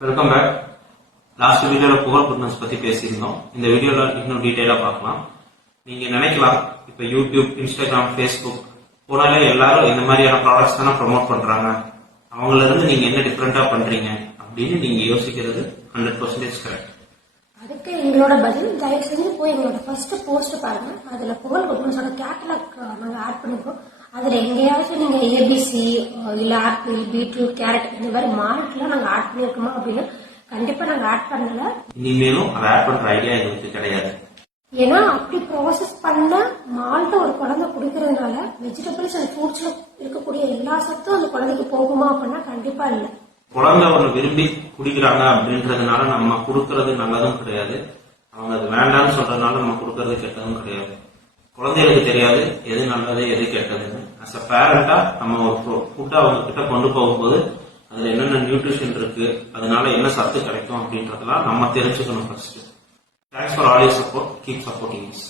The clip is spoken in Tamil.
Welcome back. லாஸ்ட் வீடியோல புகழ் குட்னஸ் பத்தி பேசியிருந்தோம். இந்த வீடியோல இன்னும் டீடைலா பார்க்கலாம். நீங்க நினைக்கலாம், இப்ப யூடியூப், இன்ஸ்டாகிராம், ஃபேஸ்புக் போனாலே எல்லாரும் இந்த மாதிரியான ப்ராடக்ட்ஸ் தானே ப்ரொமோட் பண்றாங்க, அவங்கள இருந்து நீங்க என்ன டிஃபரெண்டா பண்றீங்க அப்படின்னு நீங்க யோசிக்கிறது 100% கரெக்ட். அதுக்கு எங்களோட பதில், தயவு செஞ்சு போய் எங்களோட ஃபர்ஸ்ட் போஸ்ட் பாருங்க. அதுல புகழ் குட்னஸோட கேட்டலாக் நாங்க ஆட் பண்ணிருக்கோம். அதுல எங்கேயாச்சும் நீங்க ஏபிசி இல்ல ஆப்பிள், பீட்ரூட், கேரட் இந்த மாதிரி மார்ட்லாம் நாங்க ஆட் பண்ணிருக்கோமா அப்படின்னு கண்டிப்பா நாங்க ஆட் பண்ணல. இனிமேலும் அதை ஆட் பண்ற ஐடியா எங்களுக்கு கிடையாது. ஏன்னா அப்படி ப்ராசஸ் பண்ண மால்ட்ட ஒரு குழந்தை குடிக்கிறதுனால வெஜிடபிள்ஸ் அண்ட் ஃப்ரூட்ஸ்ல இருக்கக்கூடிய எல்லா சத்தும் அந்த குழந்தைக்கு போகுமா அப்படின்னா கண்டிப்பா இல்ல. குழந்தை ஒன்று விரும்பி குடிக்கிறாங்க அப்படின்றதுனால நம்ம கொடுக்கறது நல்லதும் கிடையாது, அவங்க அது வேண்டாம்னு சொல்றதுனால நம்ம கொடுக்கறது கெட்டதும் கிடையாது. குழந்தைகளுக்கு தெரியாது எது நல்லது எது கெட்டதுன்னு. அஸ் அ பேரண்டா நம்ம ஒரு ஃபுட்டை அவங்க கிட்ட கொண்டு போகும்போது அதுல என்னென்ன நியூட்ரிஷன் இருக்கு, அதனால என்ன சத்து கிடைக்கும் அப்படின்றதெல்லாம் நம்ம தெரிஞ்சுக்கணும் first. Thanks for all your support. Keep supporting us.